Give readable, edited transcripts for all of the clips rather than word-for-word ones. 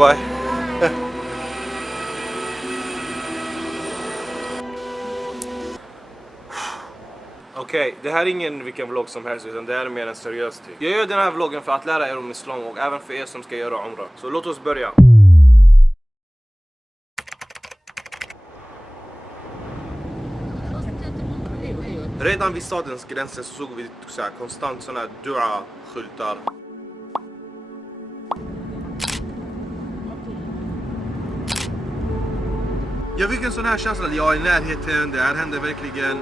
Dubai. Okej, det här är ingen vilken vlogg som helst utan det här är mer en seriös typ. Jag gör den här vloggen för att lära er om islam och även för er som ska göra umrah. Så låt oss börja. Redan vid stadens gränser så såg vi så här, konstant såna här dua-skyltar. Jag fick en sån här känsla att jag är i närheten, det här händer verkligen.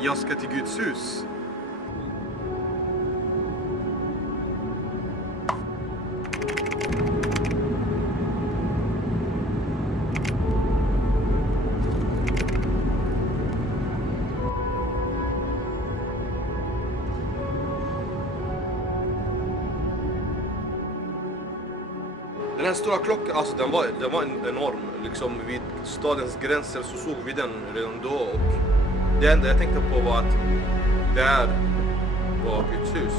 Jag ska till Guds hus. Den här stora klockan, alltså den var enorm. Liksom vid stadens gränser så såg vi den redan då. Och det enda jag tänkte på var att där var Guds hus.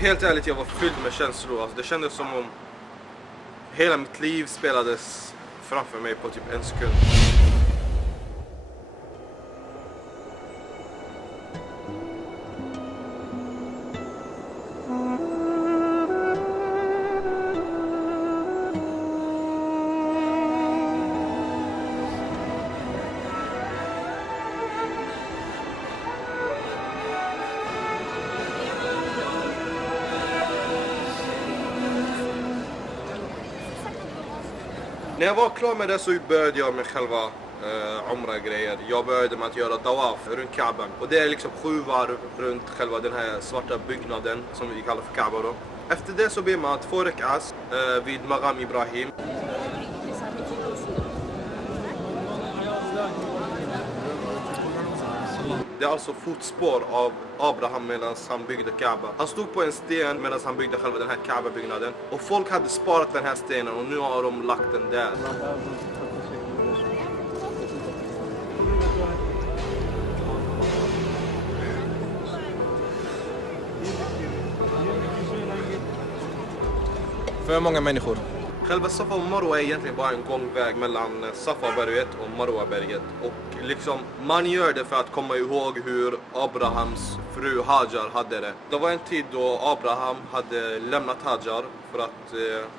Helt ärligt, jag var fylld med känslor. Alltså, det kändes som om hela mitt liv spelades framför mig på typ en sekund. När jag var klar med det så började jag med själva umrah-grejer. Jag började med att göra tawaf runt Kaaban. Och det är liksom 7 varv runt själva den här svarta byggnaden som vi kallar för Kaaba då. Efter det så ber man 2 rekas vid Maqam Ibrahim. Det är alltså fotspår av Abraham medan han byggde Kaaba. Han stod på en sten medan han byggde själva den här Kaaba-byggnaden. Och folk hade sparat den här stenen och nu har de lagt den där. För många människor. Själva Safa och Marwa är egentligen bara en gångväg mellan Safa-berget och Marwa-berget. Och liksom, man gör det för att komma ihåg hur Abrahams fru Hajar hade det. Det var en tid då Abraham hade lämnat Hajar för att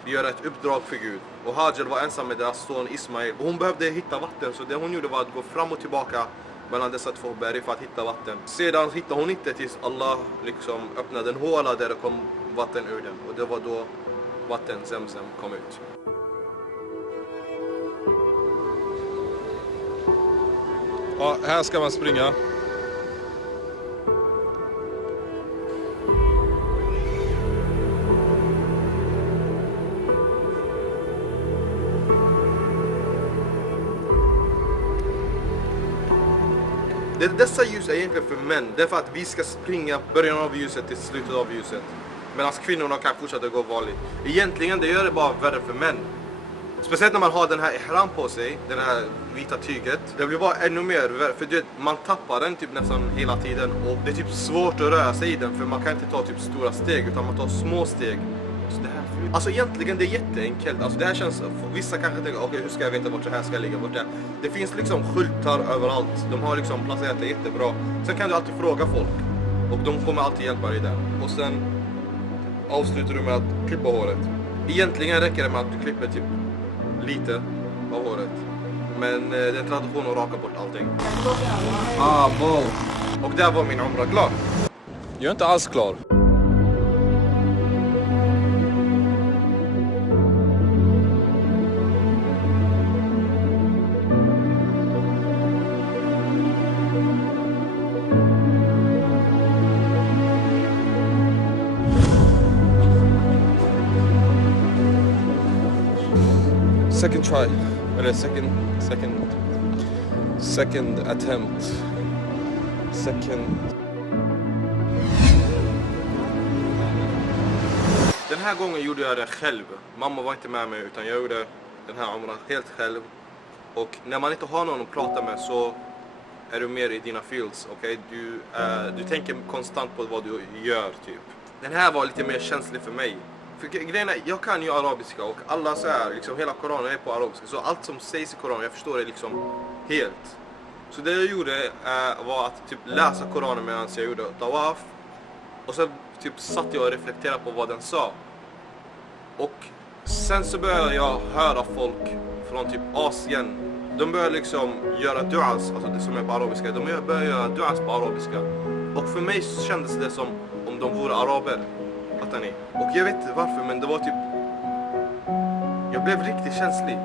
göra ett uppdrag för Gud. Och Hajar var ensam med deras son Ismail. Och hon behövde hitta vatten, så det hon gjorde var att gå fram och tillbaka mellan dessa 2 berg för att hitta vatten. Sedan hittade hon inte tills Allah liksom öppnade en håla där det kom vatten ur den. Och det var då vatten Zemzem kom ut. Ja, här ska man springa. Dessa ljus är egentligen för män. Det är för att vi ska springa början av ljuset till slutet av ljuset. Medan kvinnorna kan fortsätta gå vanligt. Egentligen det gör det bara värre för män. Speciellt när man har den här ihram på sig, den här vita tyget. Det blir bara ännu mer värre, för man tappar den typ nästan hela tiden. Och det är typ svårt att röra sig i den, för man kan inte ta typ stora steg utan man tar små steg. Så det här, alltså egentligen det är jätteenkelt. Alltså det här känns, vissa kanske tänker okej, hur ska jag veta vart det här ska ligga, vart det. Det finns liksom skyltar överallt. De har liksom placerat det jättebra. Sen kan du alltid fråga folk. Och de kommer alltid hjälpa dig där. Och sen avslutar du med att klippa håret. Egentligen räcker det med att du klipper typ lite av håret. Men det är en tradition att raka bort allting. Bo. Och där var min umra klar. Jag är inte alls klar. Second try, eller second attempt. Den här gången gjorde jag det själv. Mamma var inte med mig utan jag gjorde den här umran helt själv. Och när man inte har någon att prata med så är du mer i dina fields, okej? Du tänker konstant på vad du gör typ. Den här var lite mer känslig för mig. För grejen är, jag kan ju arabiska och alla så här, liksom hela Koranen är på arabiska. Så allt som sägs i Koranen, jag förstår det liksom helt. Så det jag gjorde var att typ läsa Koranen medan jag gjorde tawaf. Och sen typ satt jag och reflekterade på vad den sa. Och sen så började jag höra folk från typ Asien. De började liksom göra duas, alltså det som är på arabiska. De började göra duas på arabiska. Och för mig kändes det som om de vore araber. Fattar ni? Och jag vet inte varför, men det var typ... Jag blev riktigt känslig.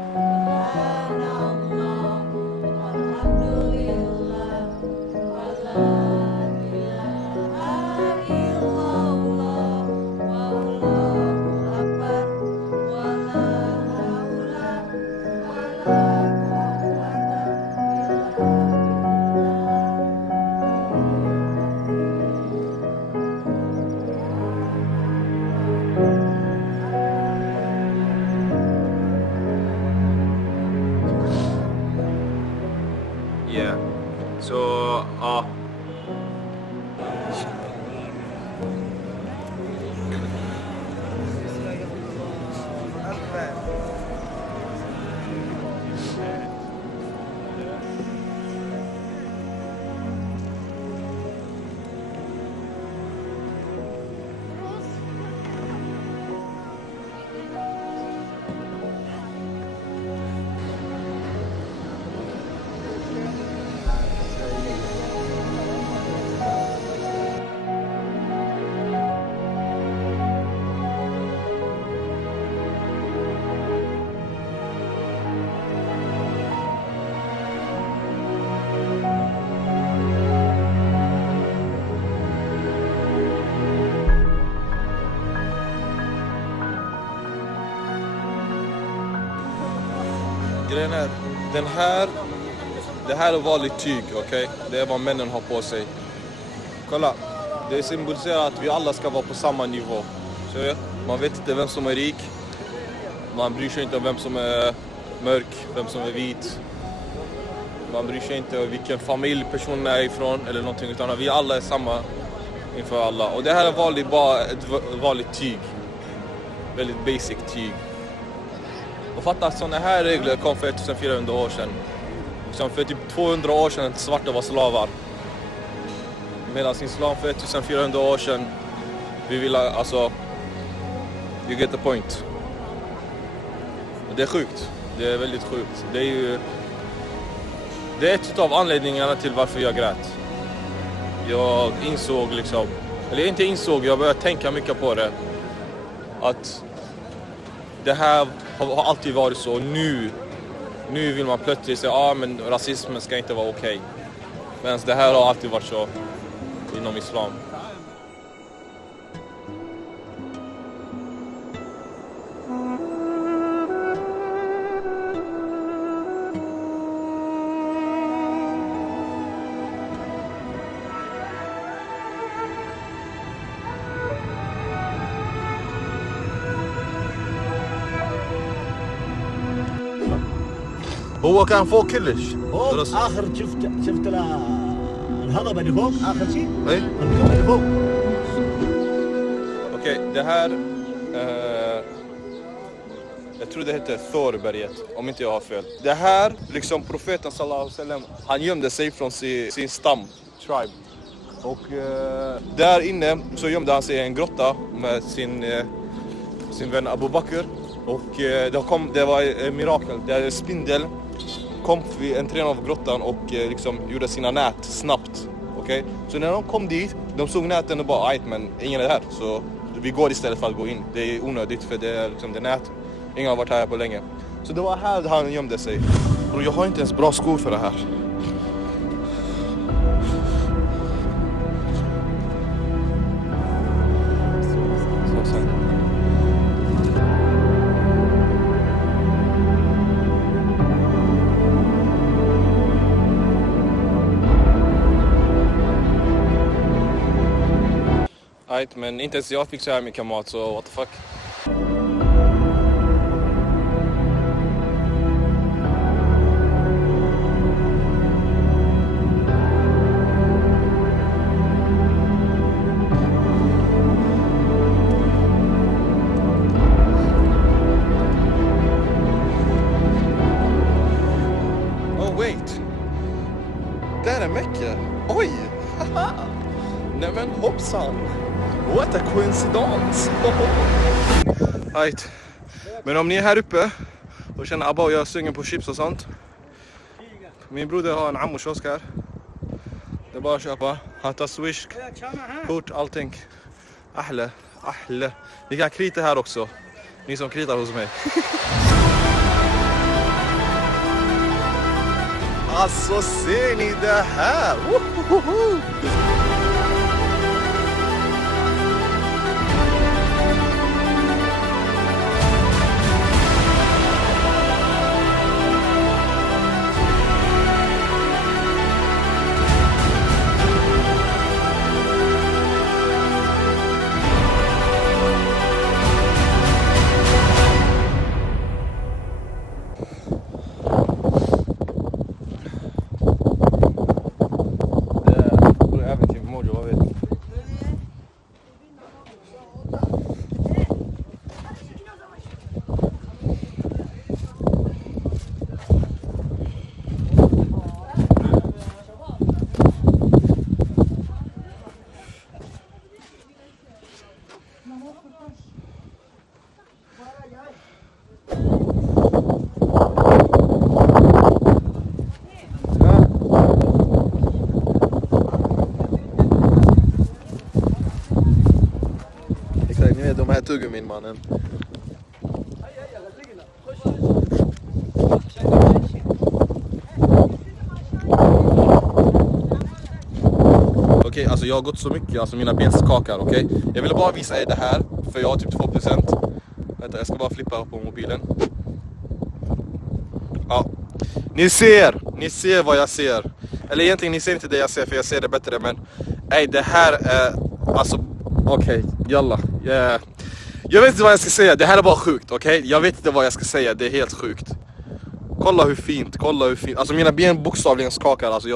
Yeah. Så, ja. Grejen är, det här är vanligt tyg, okej? Det är vad männen har på sig. Kolla, det symboliserar att vi alla ska vara på samma nivå. Så det, man vet inte vem som är rik. Man bryr sig inte om vem som är mörk, vem som är vit. Man bryr sig inte om vilken familj personen är ifrån eller någonting, utan vi alla är samma inför alla. Och det här är bara ett vanligt tyg. Väldigt basic tyg. Och fatta att sådana här regler kom för 1400 år sedan. Som för typ 200 år sedan svarta var slavar. Medan islam för 1400 år sedan, vi vill alltså, you get the point. Och det är sjukt, det är väldigt sjukt. Det är ett av anledningarna till varför jag grät. Jag insåg liksom, eller inte insåg, jag började tänka mycket på det. Att det här har alltid varit så. Nu vill man plötsligt säga men rasismen ska inte vara okej. Men det här har alltid varit så inom islam. هو كان فوق كلش فوق اخر شفت الهضبه اللي فوق اخر شيء اي الهضبه اللي فوق. Okej, det här jag tror det heter Thorberget, om inte jag har fel. Det här, liksom profeten sallallahu alaihi wasallam, han gömde sig från sin stam, tribe. Och där inne så gömde han sig i en grotta med sin vän Abu Bakr Och det var ett mirakel. Där spindel kom vid entrén av grottan och liksom gjorde sina nät snabbt. Okay? Så när de kom dit, de såg näten och bara, men ingen är här. Så vi går istället för att gå in. Det är onödigt för det är liksom det nät. Ingen har varit här på länge. Så det var här han gömde sig. Och jag har inte ens bra skor för det här. Så sen. Men inte ens jag fick så här mycket mat, så what the fuck. Oh wait. Där är Mecka. Oj! Haha! Nej men hoppsan! What a coincidence! Right. Men om ni är här uppe och känner Abba och jag sugen på chips och sånt. Min broder har en ammo-kiosk här. Det är bara att köpa. Han tar swish, kort, allting. Ahle. Ni kan krita här också. Ni som kritar hos mig. Alltså ser ni det här? Wohoho! Exakt, ni vet de här tuggummin mannen. Okej, alltså jag har gått så mycket, alltså mina ben skakar, okej? Jag ville bara visa er det här, för jag har typ 2%. Vänta, jag ska bara flippa på mobilen. Ja, ni ser vad jag ser. Eller egentligen, ni ser inte det jag ser, för jag ser det bättre, men det här är, alltså, okej, jalla. Yeah. Jag vet inte vad jag ska säga, det här är bara sjukt, okej? Jag vet inte vad jag ska säga, det är helt sjukt. Kolla hur fint. Alltså mina ben bokstavligen skakar, alltså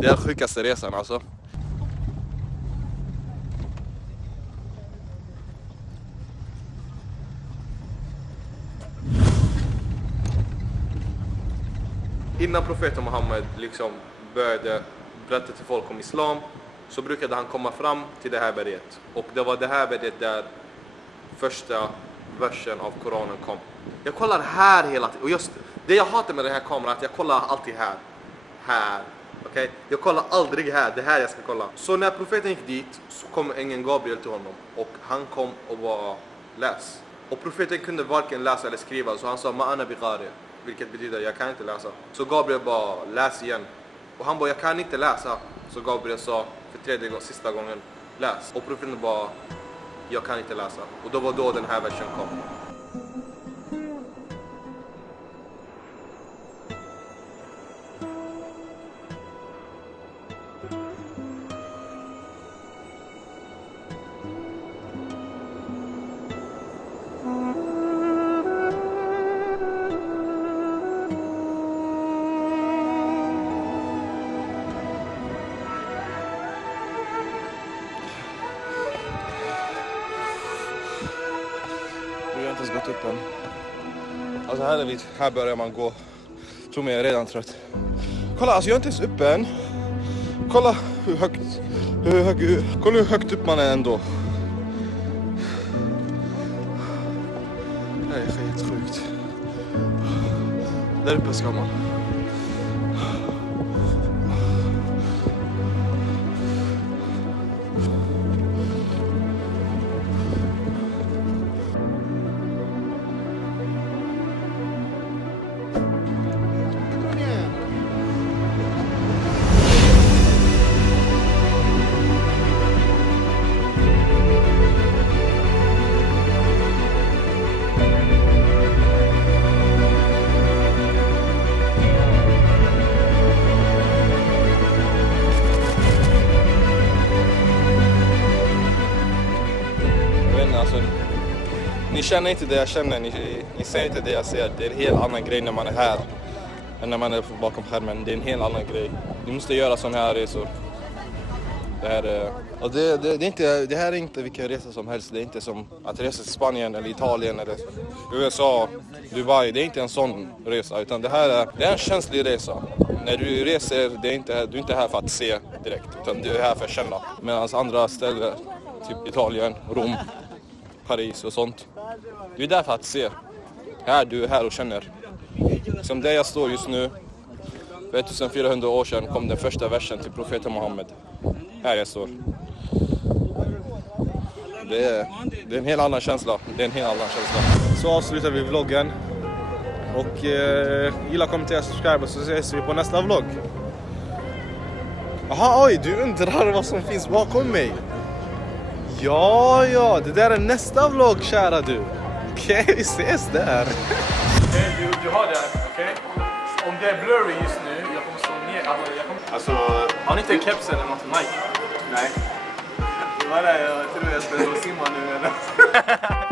det är den sjukaste resan, alltså. Innan profeten Muhammed liksom började berätta till folk om islam, så brukade han komma fram till det här berget. Och det var det här berget där första versen av Koranen kom. Jag kollar här hela tiden. Och just det jag hatar med den här kameran är att jag kollar alltid här. Okej? Jag kollar aldrig här. Det här jag ska kolla. Så när profeten gick dit så kom ängeln Gabriel till honom. Och han kom och bara läs. Och profeten kunde varken läsa eller skriva. Så han sa ma'ana biqari. Vilket betyder jag kan inte läsa. Så Gabriel bara läs igen. Och han bara jag kan inte läsa. Så Gabriel sa för tredje och sista gången läs. Och profeten bara jag kan inte läsa. Och då var då den här versen kom. Jag har inte ens gått upp än. Alltså här börjar man gå. Tror mig, jag är redan trött. Kolla, alltså jag är inte ens uppe än. Kolla hur högt upp man är ändå. Det här är skitsjukt. Där uppe ska man. Alltså, ni känner inte det jag känner, ni ser inte det jag ser. Det är en helt annan grej när man är här än när man är bakom skärmen. Det är en helt annan grej. Ni måste göra sådana här resor. Det här är inte vilken resa som helst. Det är inte som att resa till Spanien eller Italien eller USA, Dubai. Det är inte en sån resa, utan det är en känslig resa. När du reser, du är inte här för att se direkt, utan du är här för att känna. Medan andra ställen, typ Italien, Rom, Paris och sånt, du är där för att se. Du är här och känner. Som där jag står just nu, för 1400 år sedan kom den första versen till profeten Muhammed. Här jag står. Det är en helt annan känsla. Så avslutar vi vloggen. Och gilla, kommentera, subscribe, så ses vi på nästa vlogg. Aha, oj, du undrar vad som finns bakom mig. Ja, det där är nästa vlogg, kära du. Okej, vi ses där. Du har det, okej? Om det är blurry just nu, jag kommer stå ner. Alltså, har ni inte en keps eller något Nike? Nej. Det var det, jag tror jag spelar och simmar nu eller?